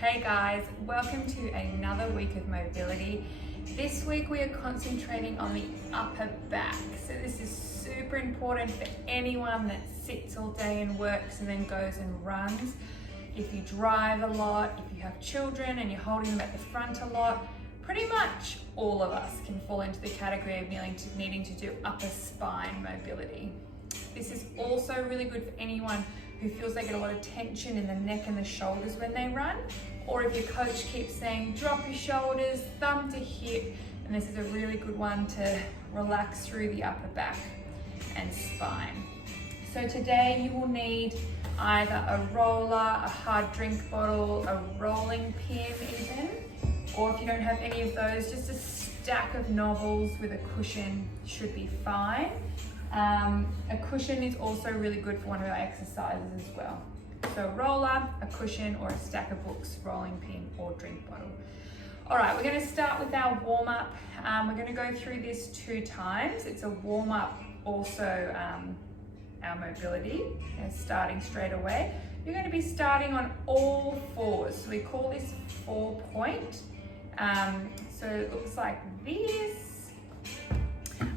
Hey guys, welcome to another week of mobility. This week we are concentrating on the upper back. So this is super important for anyone that sits all day and works and then goes and runs. If you drive a lot, if you have children and you're holding them at the front a lot, pretty much all of us can fall into the category of needing to do upper spine mobility. This is also really good for anyone who feels they get a lot of tension in the neck and the shoulders when they run, or if your coach keeps saying drop your shoulders, thumb to hip, and this is a really good one to relax through the upper back and spine. So today you will need either a roller, a hard drink bottle, a rolling pin even, or if you don't have any of those, just a stack of novels with a cushion should be fine. A cushion is also really good for one of our exercises as well. So a roller, a cushion, or a stack of books, rolling pin or drink bottle. All right, we're going to start with our warm-up. We're going to go through this 2 times. It's a warm-up, also our mobility, and starting straight away. You're going to be starting on all fours. So we call this 4-point. So it looks like this,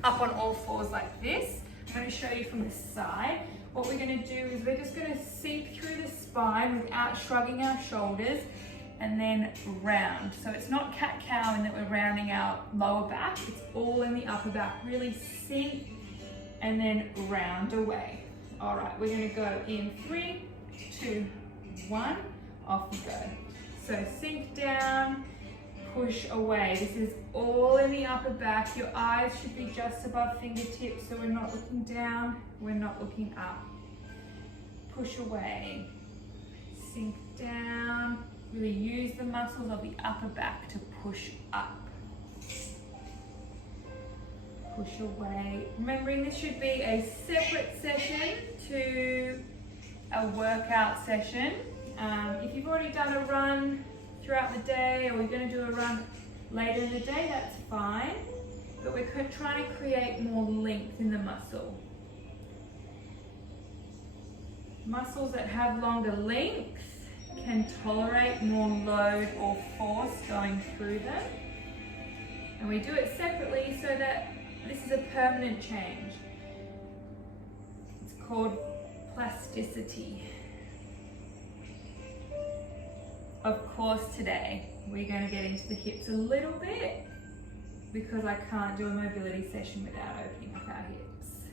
up on all fours like this. I'm going to show you from the side. What we're going to do is we're just going to seep through the spine without shrugging our shoulders and then round. So it's not cat-cow in that we're rounding our lower back, it's all in the upper back. Really sink and then round away. All right, we're going to go in 3, 2, 1, off you go. So sink down, push away. This is all in the upper back. Your eyes should be just above fingertips, so we're not looking down, we're not looking up. Push away, sink down. Really use the muscles of the upper back to push up. Push away. Remembering this should be a separate session to a workout session. If you've already done a run throughout the day, or we're going to do a run later in the day, that's fine, but we're trying to create more length in the muscle. Muscles that have longer lengths can tolerate more load or force going through them, and we do it separately so that this is a permanent change. It's called plasticity. Of course, today we're going to get into the hips a little bit because I can't do a mobility session without opening up our hips.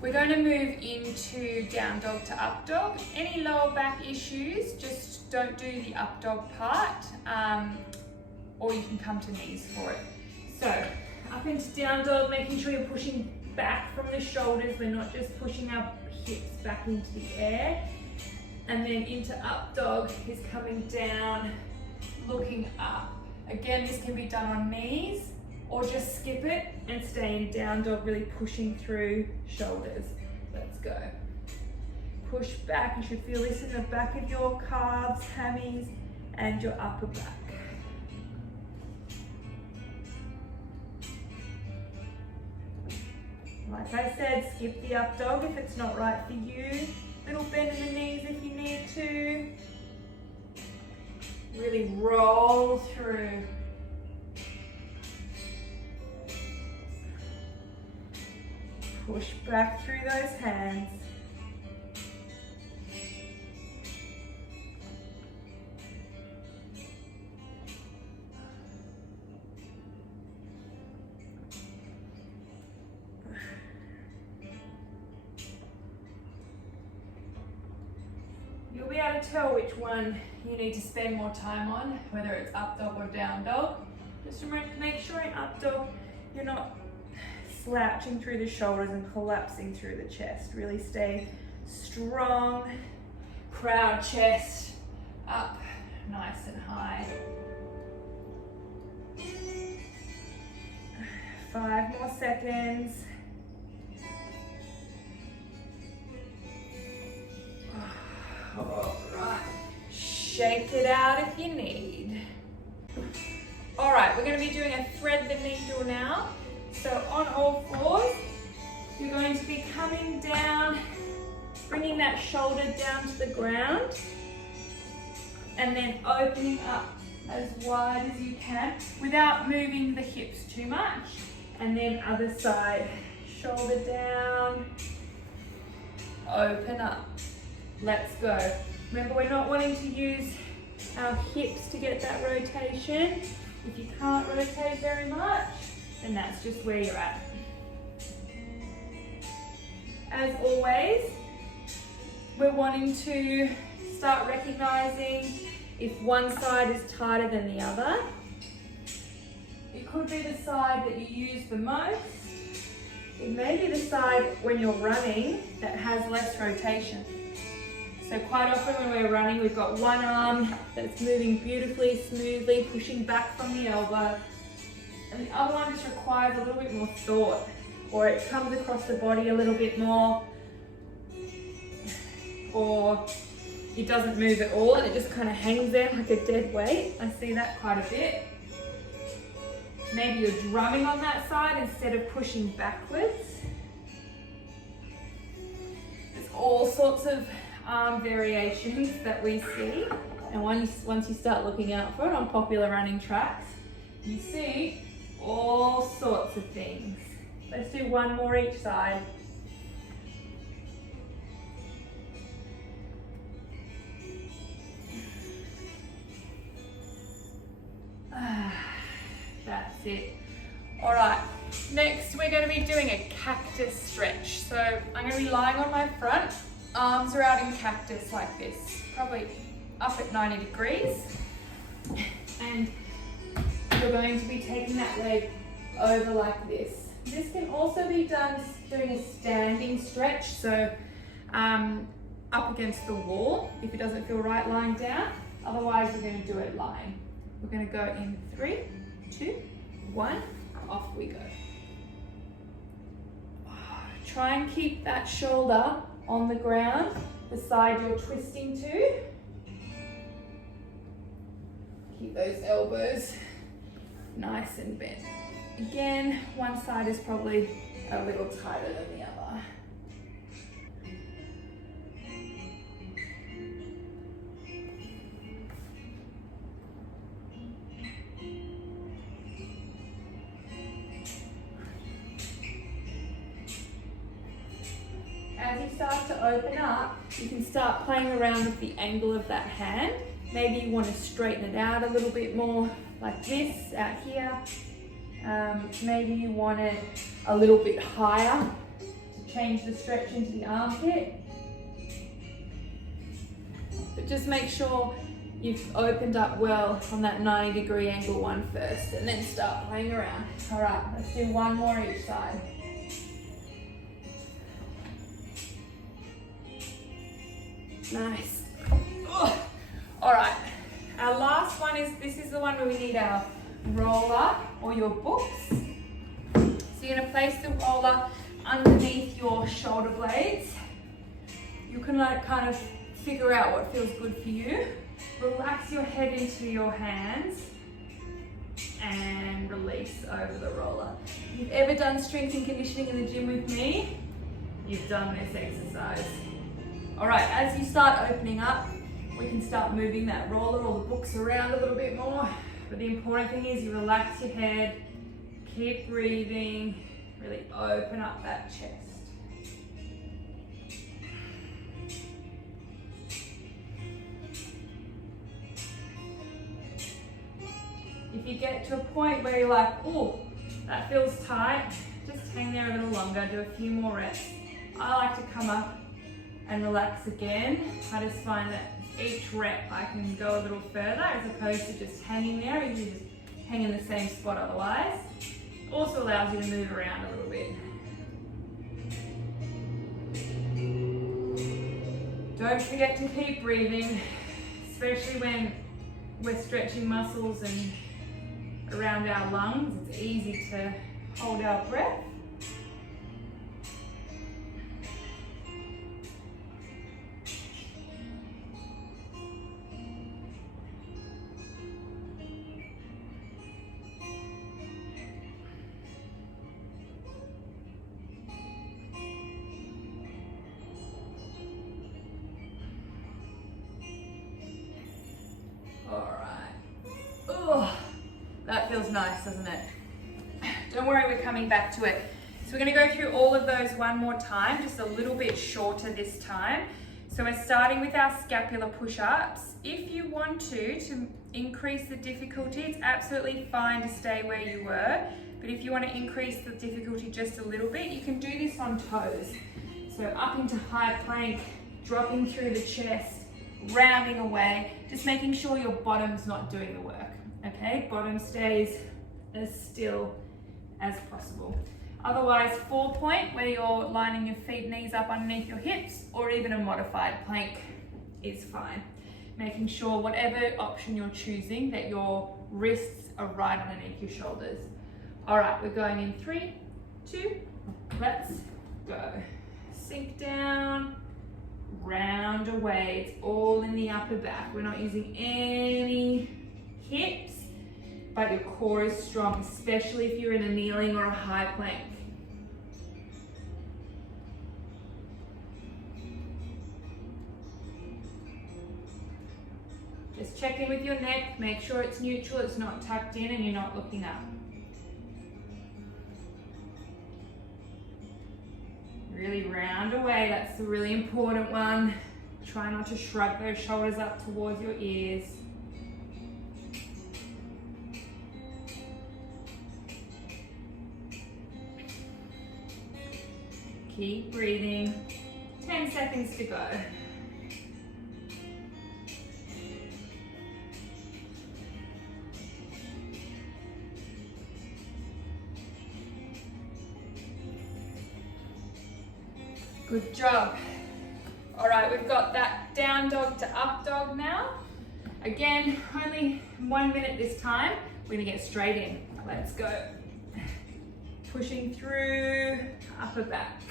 We're going to move into down dog to up dog. Any lower back issues, just don't do the up dog part, or you can come to knees for it. So up into down dog, making sure you're pushing back from the shoulders. We're not just pushing our hips back into the air. And then into up dog is coming down, looking up. Again, this can be done on knees or just skip it and stay in down dog, really pushing through shoulders. Let's go. Push back. You should feel this in the back of your calves, hammies, and your upper back. Like I said, skip the up dog if it's not right for you. Little bend in the knees if you need to. Really roll through. Push back through those hands. You'll be able to tell which one you need to spend more time on, whether it's up dog or down dog. Just make sure in up dog you're not slouching through the shoulders and collapsing through the chest. Really stay strong, proud chest, up nice and high. 5 more seconds. All right, shake it out if you need. All right, we're going to be doing a thread the needle now. So on all fours, you're going to be coming down, bringing that shoulder down to the ground, and then opening up as wide as you can without moving the hips too much. And then other side, shoulder down, open up. Let's go. Remember, we're not wanting to use our hips to get that rotation. If you can't rotate very much, then that's just where you're at. As always, we're wanting to start recognizing if one side is tighter than the other. It could be the side that you use the most. It may be the side when you're running that has less rotation. So quite often when we're running, we've got one arm that's moving beautifully, smoothly, pushing back from the elbow. And the other one just requires a little bit more thought, or it comes across the body a little bit more, or it doesn't move at all and it just kind of hangs there like a dead weight. I see that quite a bit. Maybe you're drumming on that side instead of pushing backwards. There's all sorts of arm variations that we see, and once you start looking out for it on popular running tracks, you see all sorts of things. Let's do one more each side. That's it. All right, next we're going to be doing a cactus stretch. So I'm going to be lying on my front, arms are out in cactus like this, probably up at 90 degrees. And you're going to be taking that leg over like this. This can also be done doing a standing stretch, so up against the wall if it doesn't feel right lying down. Otherwise, we're going to do it lying. We're going to go in 3, 2, 1, off we go. Try and keep that shoulder on the ground, the side you're twisting to. Keep those elbows nice and bent. Again, one side is probably a little tighter than the other. As you start to open up, you can start playing around with the angle of that hand. Maybe you want to straighten it out a little bit more, like this, out here. Maybe you want it a little bit higher to change the stretch into the armpit. But just make sure you've opened up well on that 90-degree angle one first, and then start playing around. All right, let's do one more each side. Nice. Ugh. All right, our last one this is the one where we need our roller or your books. So you're gonna place the roller underneath your shoulder blades. You can kind of figure out what feels good for you. Relax your head into your hands and release over the roller. If you've ever done strength and conditioning in the gym with me, you've done this exercise. All right, as you start opening up, we can start moving that roller or the books around a little bit more. But the important thing is you relax your head, keep breathing, really open up that chest. If you get to a point where you're like, oh, that feels tight, just hang there a little longer, do a few more reps. I like to come up and relax again. I just find that each rep I can go a little further as opposed to just hanging there. You just hang in the same spot otherwise. Also allows you to move around a little bit. Don't forget to keep breathing, especially when we're stretching muscles and around our lungs. It's easy to hold our breath. That feels nice, doesn't it? Don't worry, we're coming back to it. So we're gonna go through all of those one more time, just a little bit shorter this time. So we're starting with our scapular push-ups. If you want to increase the difficulty, it's absolutely fine to stay where you were. But if you want to increase the difficulty just a little bit, you can do this on toes. So up into high plank, dropping through the chest, rounding away, just making sure your bottom's not doing the work, okay? Bottom stays as still as possible. Otherwise, 4-point, where you're lining your feet, knees up underneath your hips, or even a modified plank is fine. Making sure whatever option you're choosing, that your wrists are right underneath your shoulders. All right, we're going in 3, 2, let's go. Sink down, round away. It's all in the upper back. We're not using any hips, but your core is strong, especially if you're in a kneeling or a high plank. Just check in with your neck, make sure it's neutral, it's not tucked in and you're not looking up. Really round away, that's the really important one. Try not to shrug those shoulders up towards your ears. Keep breathing. 10 seconds to go. Good job. All right, we've got that down dog to up dog now. Again, only 1 minute this time. We're gonna get straight in. Let's go. Pushing through, upper back.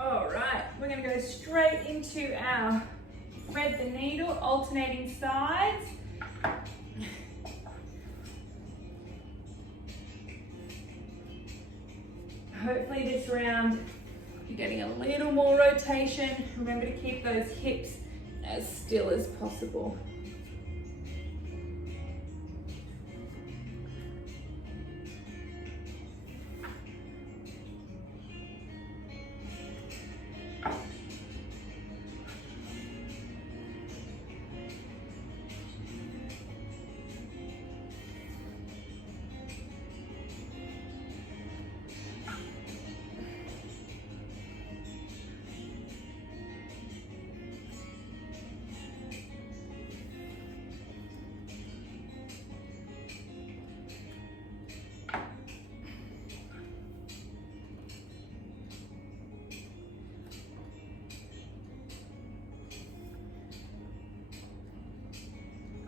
All right, we're gonna go straight into our thread the needle, alternating sides. Hopefully this round, you're getting a little more rotation. Remember to keep those hips as still as possible.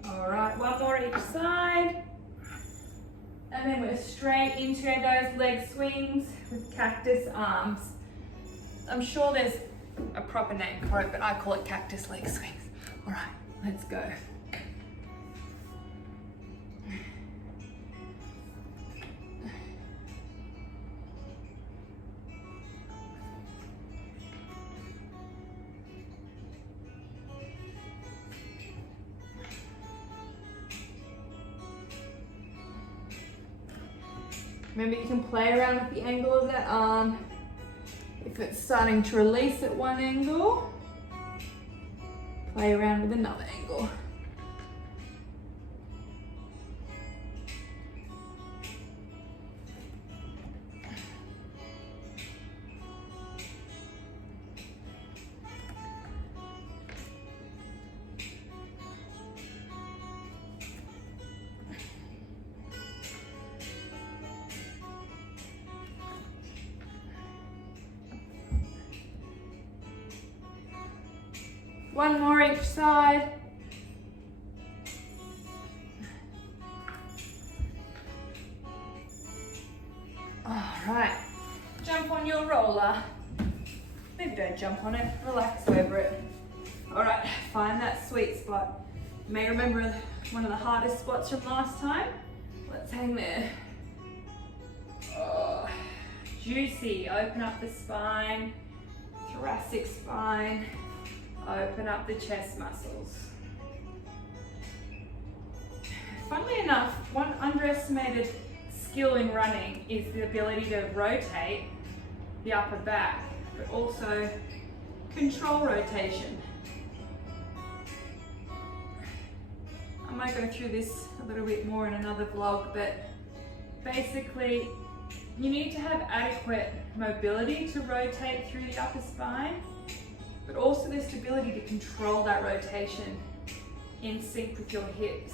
All right, one more each side. And then we're straight into those leg swings with cactus arms. I'm sure there's a proper name for it, but I call it cactus leg swings. All right, let's go. Remember, you can play around with the angle of that arm. If it's starting to release at one angle, play around with another angle. One more each side. All right, jump on your roller. Maybe don't jump on it, relax over it. All right, find that sweet spot. You may remember one of the hardest spots from last time. Let's hang there. Oh, juicy, open up the spine, thoracic spine, open up the chest muscles. Funnily enough, one underestimated skill in running is the ability to rotate the upper back, but also control rotation. I might go through this a little bit more in another vlog, but basically you need to have adequate mobility to rotate through the upper spine, but also the stability to control that rotation in sync with your hips.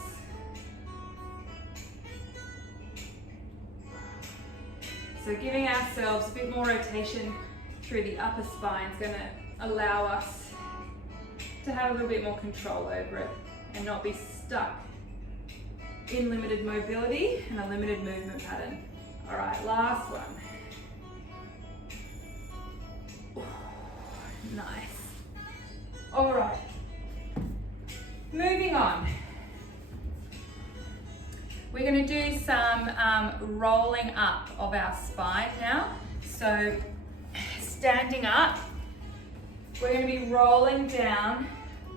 So giving ourselves a bit more rotation through the upper spine is going to allow us to have a little bit more control over it and not be stuck in limited mobility and a limited movement pattern. All right, last one. Ooh, nice. All right, moving on. We're going to do some rolling up of our spine now. So standing up, we're going to be rolling down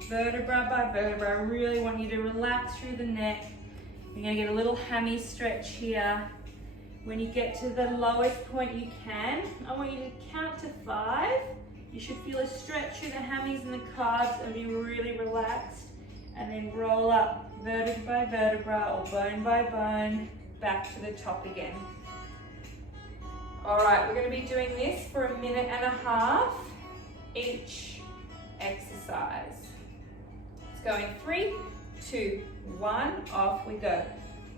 vertebra by vertebra. I really want you to relax through the neck. You're going to get a little hammy stretch here. When you get to the lowest point you can, I want you to count to 5. You should feel a stretch through the hammies and the calves and be really relaxed. And then roll up vertebra by vertebra or bone by bone back to the top again. All right, we're going to be doing this for 1.5 minutes each exercise. It's going 3, 2, 1, off we go.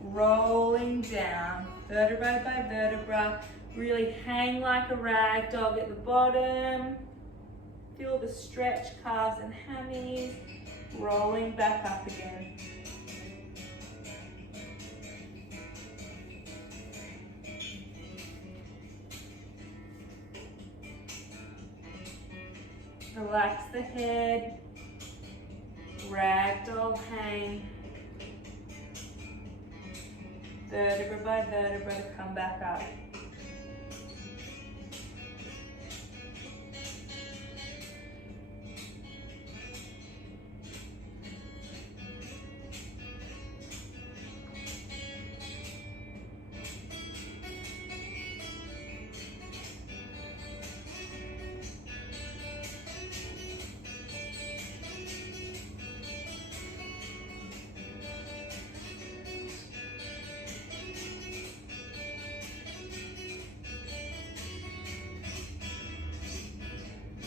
Rolling down, vertebra by vertebra. Really hang like a rag dog at the bottom. Feel the stretch, calves and hammies. Rolling back up again. Relax the head, ragdoll hang, vertebra by vertebra to come back up.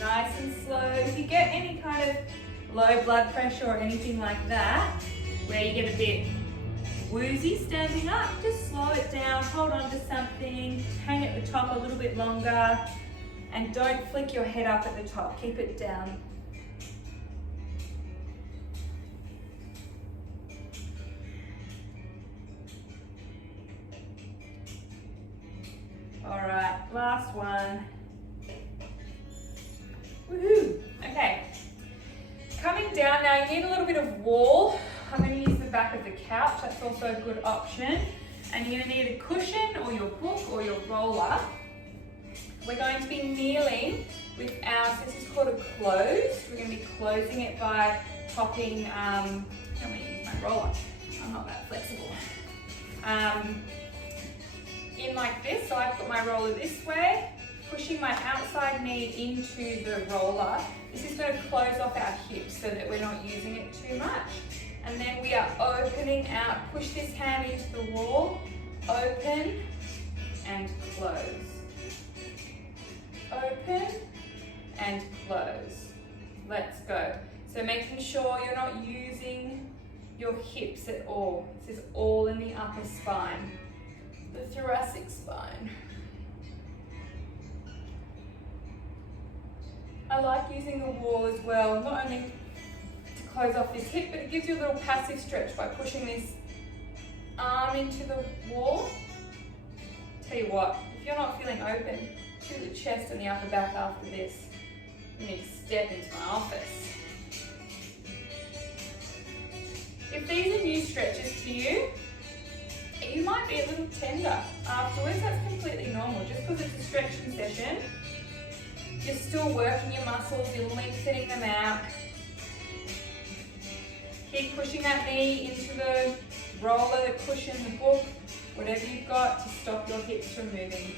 Nice and slow. If you get any kind of low blood pressure or anything like that, where you get a bit woozy standing up, just slow it down, hold on to something, hang at the top a little bit longer, and don't flick your head up at the top, keep it down. All right, last one. Woohoo! Okay, coming down now, you need a little bit of wall. I'm going to use the back of the couch, that's also a good option. And you're going to need a cushion or your book or your roller. We're going to be kneeling with our, so this is called a close. We're going to be closing it by popping, I'm going to use my roller, I'm not that flexible. In like this, so I put my roller this way, pushing my outside knee into the roller. This is going to close off our hips so that we're not using it too much. And then we are opening out, push this hand into the wall, open and close. Open and close. Let's go. So making sure you're not using your hips at all. This is all in the upper spine, the thoracic spine. I like using the wall as well, not only close off this hip, but it gives you a little passive stretch by pushing this arm into the wall. Tell you what, if you're not feeling open to the chest and the upper back after this, you need to step into my office. If these are new stretches to you, you might be a little tender afterwards. That's completely normal. Just because it's a stretching session, you're still working your muscles, you're lengthening them out. Keep pushing that knee into the roller, the cushion, the book, whatever you've got to stop your hips from moving.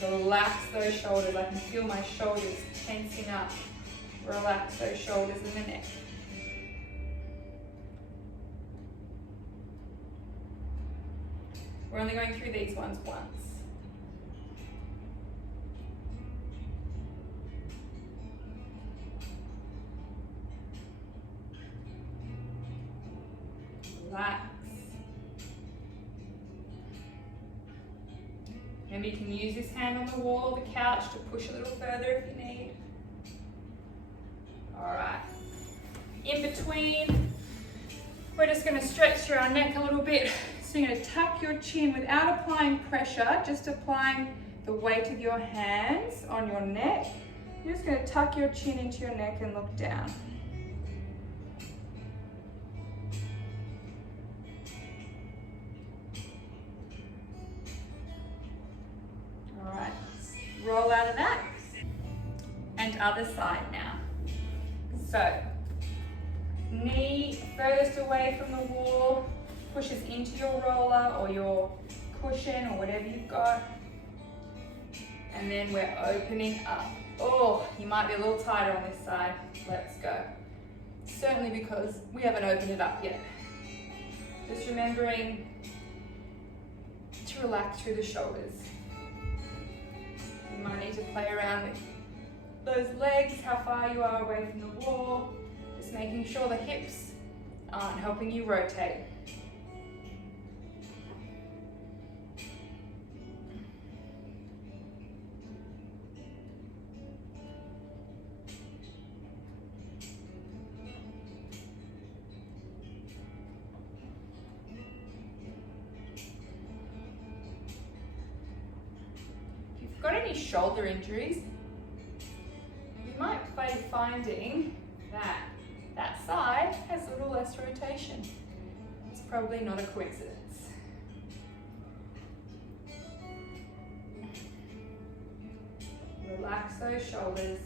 Relax those shoulders. I can feel my shoulders tensing up. Relax those shoulders and the neck. We're only going through these ones once. Relax. Maybe you can use this hand on the wall or the couch to push a little further if you need. All right. In between, we're just going to stretch through our neck a little bit. So you're going to tuck your chin without applying pressure, just applying the weight of your hands on your neck. You're just going to tuck your chin into your neck and look down. All right, roll out of that. And other side now. So, knee furthest away from the wall, pushes into your roller or your cushion or whatever you've got. And then we're opening up. Oh, you might be a little tighter on this side. Let's go. Certainly because we haven't opened it up yet. Just remembering to relax through the shoulders. You might need to play around with those legs, how far you are away from the wall. Just making sure the hips aren't helping you rotate. If you've got any shoulder injuries, you might be finding that that side has a little less rotation. It's probably not a coincidence. Relax those shoulders.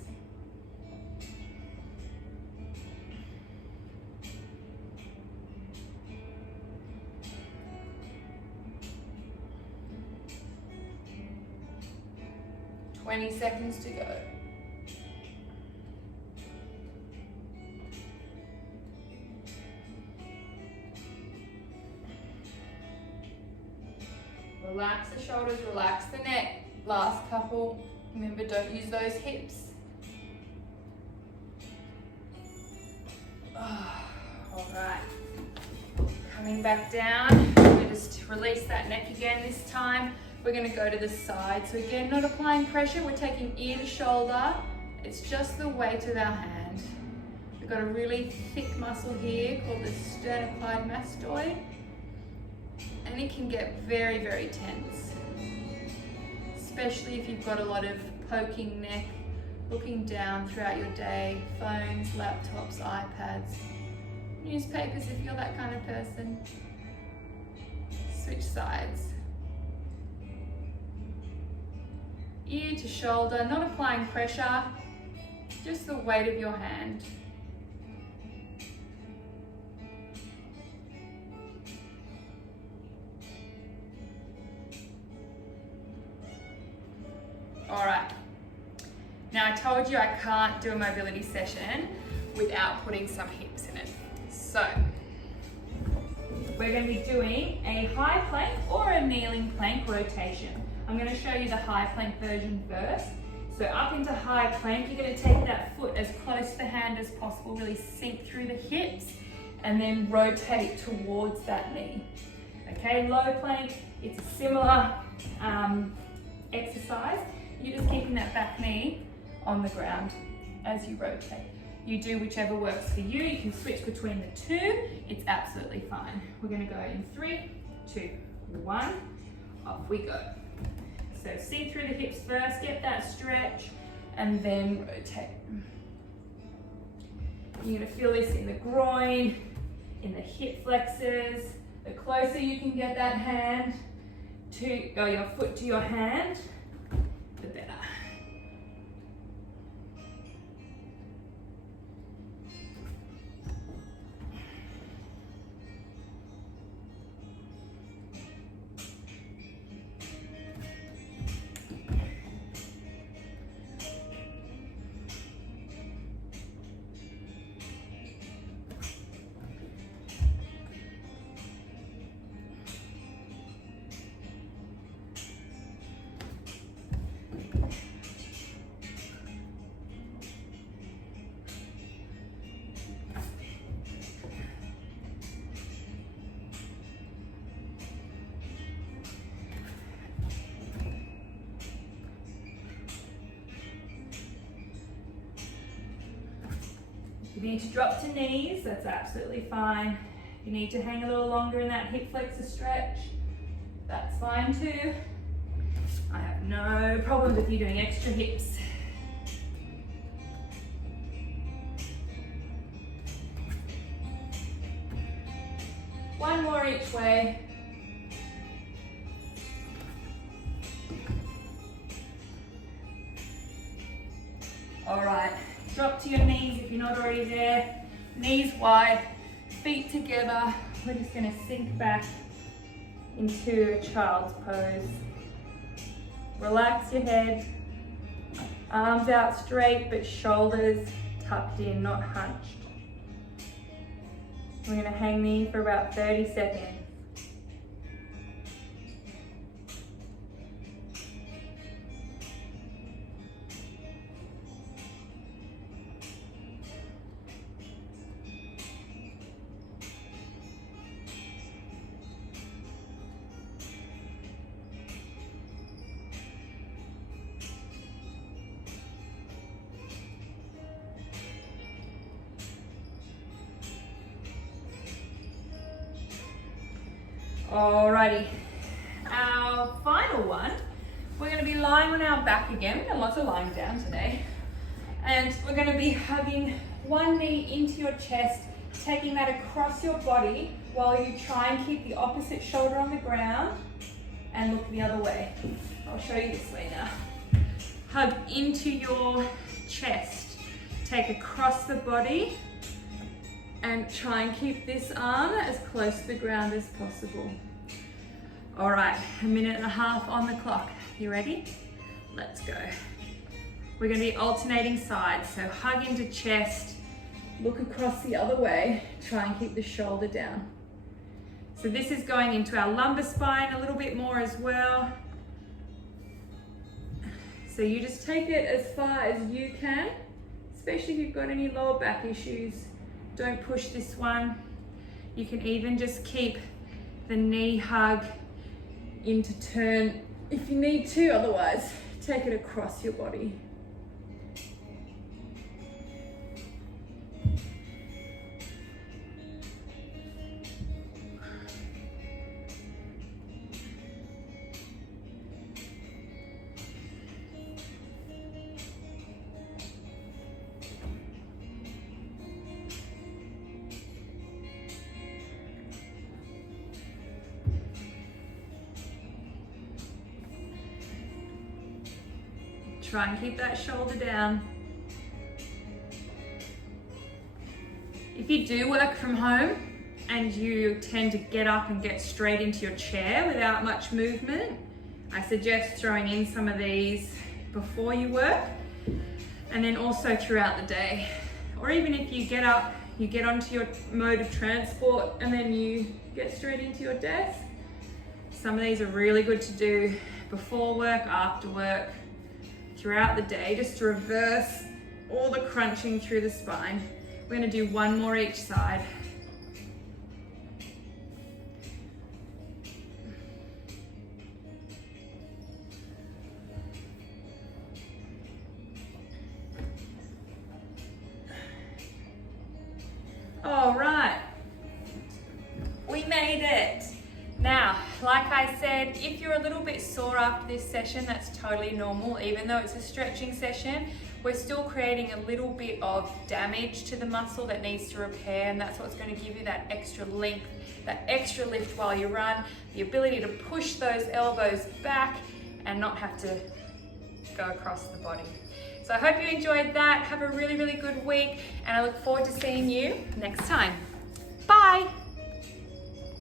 Twenty seconds to go. Relax the shoulders, relax the neck. Last couple. Remember, don't use those hips. All right. Coming back down. We just release that neck again this time. We're going to go to the side. So again, not applying pressure. We're taking ear to shoulder. It's just the weight of our hand. We've got a really thick muscle here called the sternocleidomastoid. And it can get very, very tense. Especially if you've got a lot of poking neck, looking down throughout your day, phones, laptops, iPads, newspapers if you're that kind of person. Switch sides. Ear to shoulder, not applying pressure, just the weight of your hand. All right, now I told you I can't do a mobility session without putting some hips in it. So, we're going to be doing a high plank or a kneeling plank rotation. I'm going to show you the high plank version first. So up into high plank, you're going to take that foot as close to the hand as possible, really sink through the hips, and then rotate towards that knee. Okay, low plank, it's a similar exercise. You're just keeping that back knee on the ground as you rotate. You do whichever works for you. You can switch between the two. It's absolutely fine. We're gonna go in 3, 2, 1. Off we go. So sink through the hips first, get that stretch, and then rotate. You're gonna feel this in the groin, in the hip flexors. The closer you can get that hand to, your foot to your hand, the better. You need to drop to knees, that's absolutely fine. You need to hang a little longer in that hip flexor stretch, that's fine too. I have no problem with you doing extra hips. One more each way. All right. Drop to your knees if you're not already there. Knees wide, feet together. We're just gonna sink back into a child's pose. Relax your head. Arms out straight, but shoulders tucked in, not hunched. We're gonna hang these for about 30 seconds. Alrighty, our final one, we're going to be lying on our back again. We've done lots of lying down today. And we're going to be hugging one knee into your chest, taking that across your body while you try and keep the opposite shoulder on the ground and look the other way. I'll show you this way now. Hug into your chest, take across the body, and try and keep this arm as close to the ground as possible. All right, 1.5 minutes on the clock. You ready? Let's go. We're gonna be alternating sides. So hug into chest, look across the other way, try and keep the shoulder down. So this is going into our lumbar spine a little bit more as well. So you just take it as far as you can, especially if you've got any lower back issues. Don't push this one. You can even just keep the knee hug into turn if you need to, otherwise take it across your body. Try and keep that shoulder down. If you do work from home and you tend to get up and get straight into your chair without much movement, I suggest throwing in some of these before you work and then also throughout the day. Or even if you get up, you get onto your mode of transport and then you get straight into your desk. Some of these are really good to do before work, after work, throughout the day, just to reverse all the crunching through the spine. We're going to do one more each side. like I said, if you're a little bit sore after this session, that's totally normal. Even though it's a stretching session, we're still creating a little bit of damage to the muscle that needs to repair, and that's what's going to give you that extra length, that extra lift while you run, the ability to push those elbows back and not have to go across the body. So I hope you enjoyed that. Have a really, really good week, and I look forward to seeing you next time. Bye.